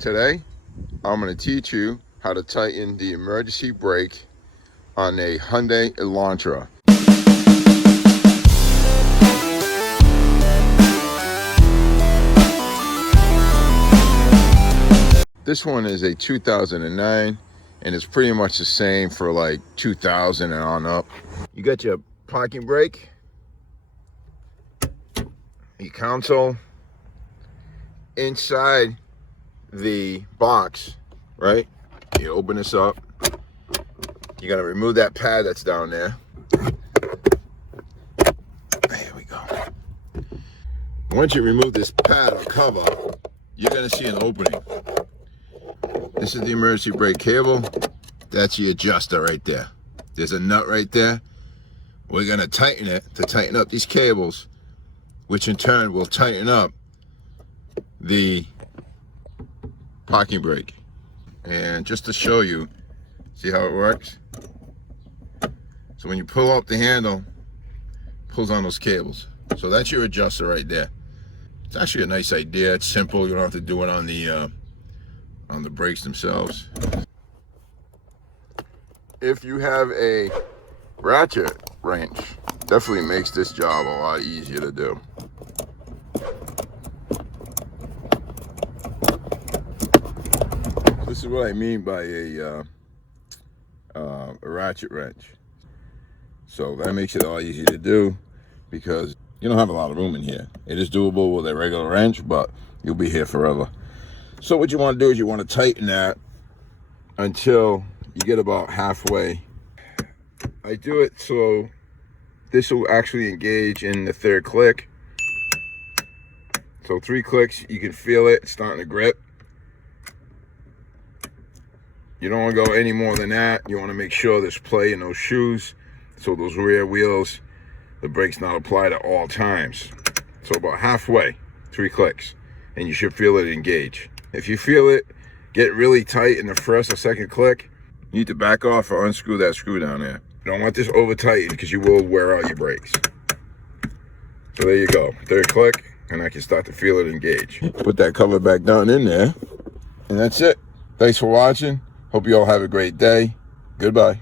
Today, I'm going to teach you how to tighten the emergency brake on a Hyundai Elantra. This one is a 2009 and it's pretty much the same for like 2000 and on up. You got your parking brake, your console, inside the box, right? You open this up. You're gonna remove that pad that's down there. There we go. Once you remove this pad or cover, you're gonna see an opening. This is the emergency brake cable. That's your adjuster right there. There's a nut right there. We're gonna tighten it to tighten up these cables, which in turn will tighten up the parking brake. And just to show you, see how it works? So when you pull up the handle, pulls on those cables. So that's your adjuster right there. It's actually a nice idea. It's simple. You don't have to do it on the brakes themselves. If you have a ratchet wrench, definitely makes this job a lot easier to do. This is what I mean by a ratchet wrench. So that makes it a lot easier to do because you don't have a lot of room in here. It is doable with a regular wrench, but you'll be here forever. So what you want to do is you want to tighten that until you get about halfway. I do it so this will actually engage in the third click. So 3 clicks, you can feel it starting to grip. You don't want to go any more than that. You want to make sure there's play in those shoes. So those rear wheels, the brake's not applied at all times. So about halfway, 3 clicks, and you should feel it engage. If you feel it get really tight in the first or second click, you need to back off or unscrew that screw down there. You don't want this over tightened because you will wear out your brakes. So there you go, 3rd click, and I can start to feel it engage. Put that cover back down in there, and that's it. Thanks for watching. Hope you all have a great day. Goodbye.